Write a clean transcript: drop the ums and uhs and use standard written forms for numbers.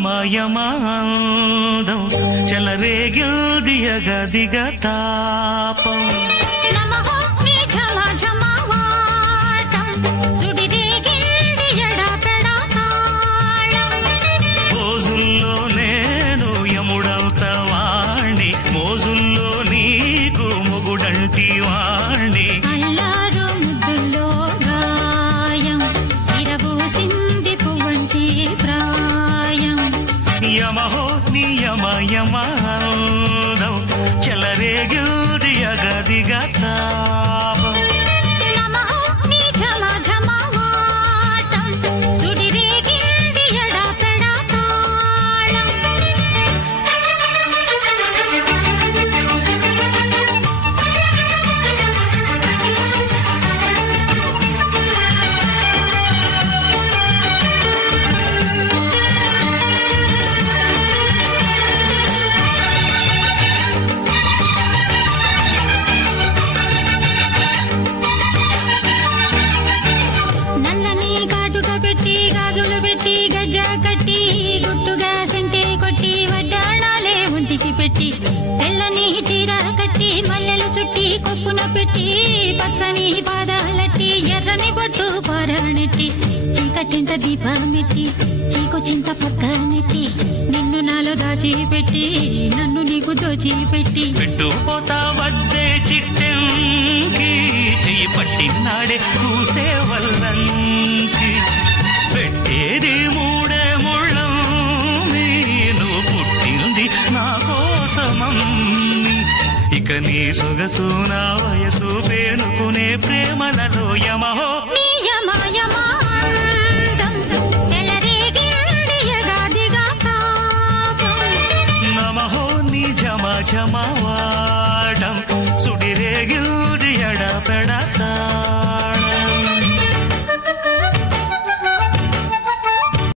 యమయమాందం చెలరేగిల్ది యగదిగ తాపం రోజుల్లో నేను యముడంత వాణ్ణి మోజుల్లో నీకు మొగుడంటి వాణ్ణి అల్లారు ముద్దుల్లో గాయం ఇరబూసింది పువ్వంటి ప్రాయం యమహో నీ యమయమాందం చెలరేగిల్ది యగదిగ తాపం తెల్లని చీర కట్టి మల్లెలు చుట్టి కొప్పున పెట్టి పచ్చని పాదాలట్టి ఎర్రని బొట్టు పారాణెట్టి చీకటింట దీపమెట్టి చీకు చింత పక్కనెట్టి నిన్ను నాలో దాచిపెట్టి నన్ను నీకు దోచిపెట్టి పెట్టుపోతా వద్దే చిట్టంకి చెయ్యి పట్టినాడే కూసే వల్లంకి పెట్టేది మూడే ముళ్ళం నేను పుట్టింది నా కోసమమ్మి ఇక నీ సొగసు నా వయసు పేనుకునే ప్రేమలలో యమహో నమహో నీ జమ జమ వాడం సుడిరేగిల్ది ఎడపెడ